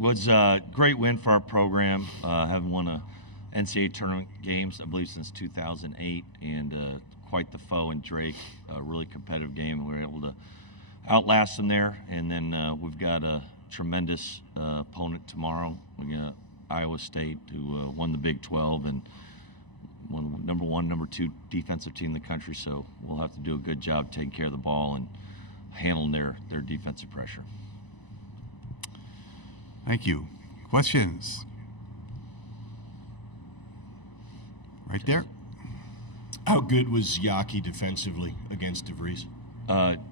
was a great win for our program. Haven't won a NCAA tournament games, I believe, since 2008, and quite the foe in Drake. A really competitive game, and we were able to outlast them there. And then we've got a tremendous opponent tomorrow. We got Iowa State, who won the Big 12 and one number 1, number 2 defensive team in the country. So we'll have to do a good job taking care of the ball and handling their defensive pressure. Thank you. Questions? Right there. How good was Yaki defensively against DeVries?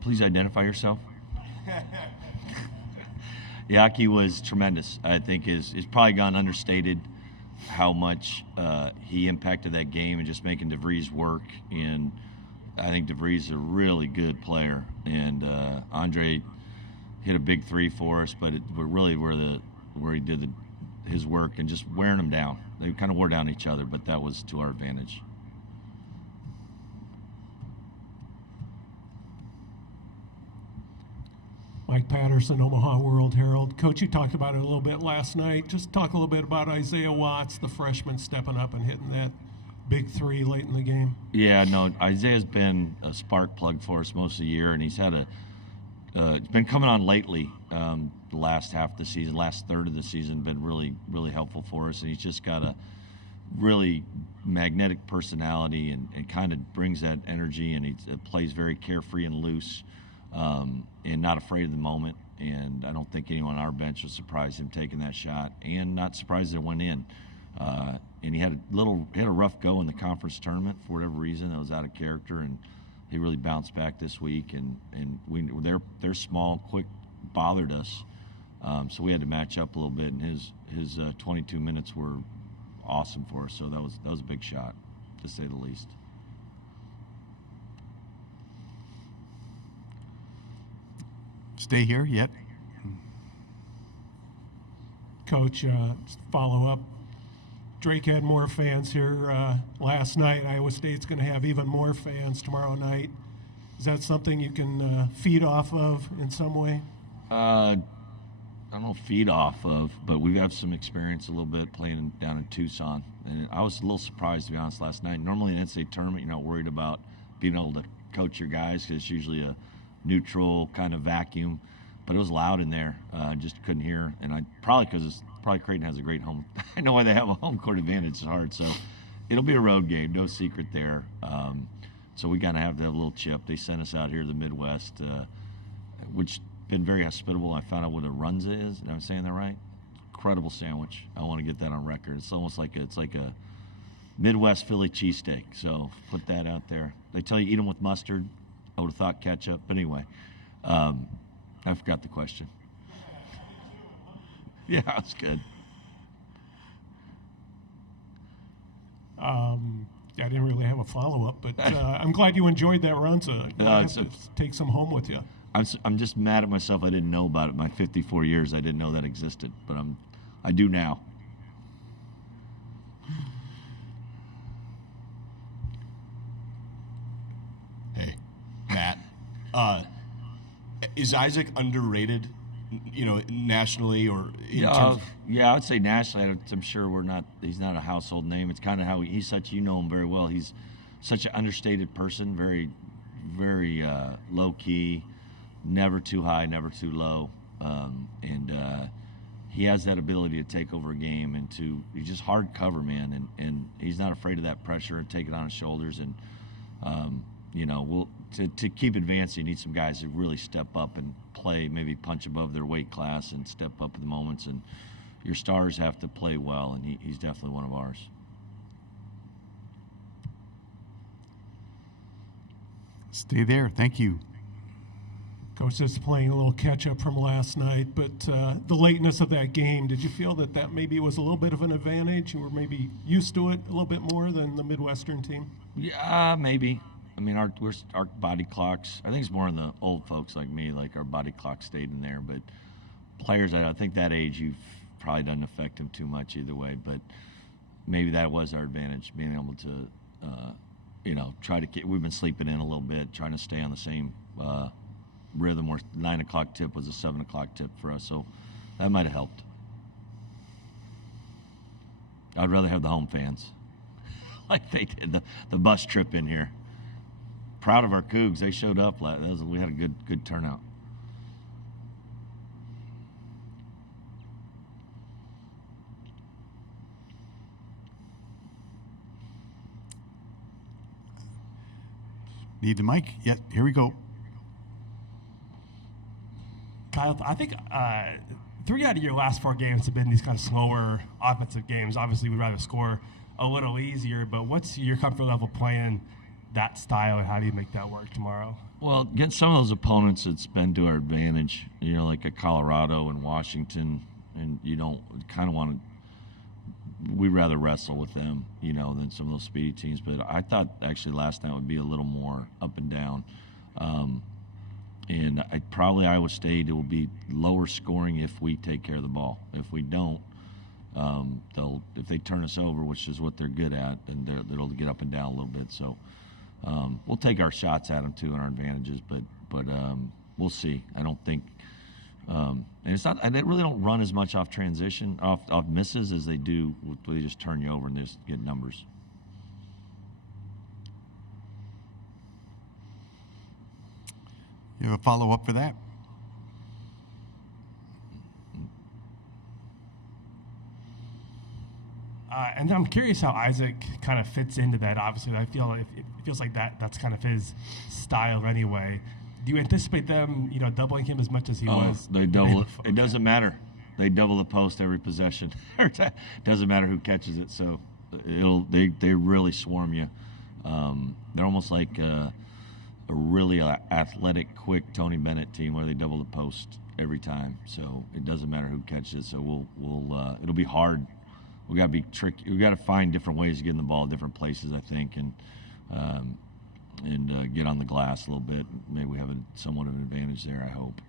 Please identify yourself. Yaki was tremendous. I think it's probably gone understated how much he impacted that game and just making DeVries work. And I think DeVries is a really good player. And Andre hit a big 3 for us, but really where he did his work and just wearing them down. They kind of wore down each other, but that was to our advantage. Mike Patterson, Omaha World Herald. Coach, you talked about it a little bit last night. Just talk a little bit about Isaiah Watts, the freshman, stepping up and hitting that big 3 late in the game. Yeah, no, Isaiah's been a spark plug for us most of the year, and he's had it's been coming on lately. The last half of the season, last third of the season, been really, really helpful for us, and he's just got a really magnetic personality and kind of brings that energy, and he plays very carefree and loose. And not afraid of the moment, and I don't think anyone on our bench was surprised him taking that shot, and not surprised it went in. And he had a rough go in the conference tournament for whatever reason that was out of character, and he really bounced back this week. And they're small, quick, bothered us, so we had to match up a little bit. And his 22 minutes were awesome for us, so that was a big shot, to say the least. Stay here yet. Coach, follow up. Drake had more fans here last night. Iowa State's going to have even more fans tomorrow night. Is that something you can feed off of in some way? I don't know, feed off of, but we have some experience a little bit playing down in Tucson. And I was a little surprised, to be honest, last night. Normally in an NCAA tournament, you're not worried about being able to coach your guys because it's usually a neutral kind of vacuum, but it was loud in there. I just couldn't hear, and probably Creighton has a great home. I know why they have a home court advantage. It's hard, so it'll be a road game, no secret there. So we gotta have to have a little chip. They sent us out here to the Midwest, which been very hospitable. I found out what a runza is. Am I saying that right? Incredible sandwich. I want to get that on record. It's almost like a Midwest Philly cheesesteak. So put that out there. They tell you eat them with mustard. I would have thought ketchup, but anyway, I forgot the question. Yeah, that's good. I didn't really have a follow-up, but I'm glad you enjoyed that run. So take some home with you. I'm just mad at myself. I didn't know about it. My 54 years, I didn't know that existed, but I do now. Hey, Matt. Is Isaac underrated, nationally or in terms? Yeah, I would say nationally. I'm sure he's not a household name. It's kind of how he's such, him very well. He's such an understated person, very, very low-key, never too high, never too low. And he has that ability to take over a game and he's just hard cover, man. And he's not afraid of that pressure and take it on his shoulders. And, to keep advancing, you need some guys who really step up and play, maybe punch above their weight class and step up in the moments. And your stars have to play well, and he's definitely one of ours. Stay there. Thank you. Coach, just playing a little catch-up from last night, but the lateness of that game, did you feel that maybe was a little bit of an advantage? You were maybe used to it a little bit more than the Midwestern team? Yeah, maybe. I mean, our body clocks, I think it's more in the old folks like me, like our body clock stayed in there. But players, I think that age, probably doesn't affect them too much either way. But maybe that was our advantage, being able to, try to we've been sleeping in a little bit, trying to stay on the same rhythm where 9 o'clock tip was a 7 o'clock tip for us. So that might have helped. I'd rather have the home fans, like they did the bus trip in here. Proud of our Cougs. They showed up. We had a good turnout. Need the mic? Yeah, here we go. Kyle, I think 3 out of your last 4 games have been these kind of slower offensive games. Obviously, we'd rather score a little easier, but what's your comfort level playing that style, and how do you make that work tomorrow? Well, against some of those opponents, it's been to our advantage, like a Colorado and Washington, and you don't kind of want to. We'd rather wrestle with them, than some of those speedy teams. But I thought actually last night would be a little more up and down. And probably Iowa State, it will be lower scoring if we take care of the ball. If we don't, if they turn us over, which is what they're good at, then they'll get up and down a little bit. So we'll take our shots at them too and our advantages, but we'll see. I don't think. And it's not. They really don't run as much off transition, off misses as they do. They just turn you over and just get numbers. You have a follow-up for that? And then I'm curious how Isaac kind of fits into that. Obviously, I feel it feels like that's kind of his style anyway. Do you anticipate them, doubling him as much as he was? They double it. It doesn't matter. They double the post every possession. It doesn't matter who catches it. So they really swarm you. They're almost like a really athletic, quick Tony Bennett team where they double the post every time. So it doesn't matter who catches it. So it'll be hard. We got to be tricky. We got to find different ways to get in the ball, different places, I think, and get on the glass a little bit. Maybe we have somewhat of an advantage there, I hope.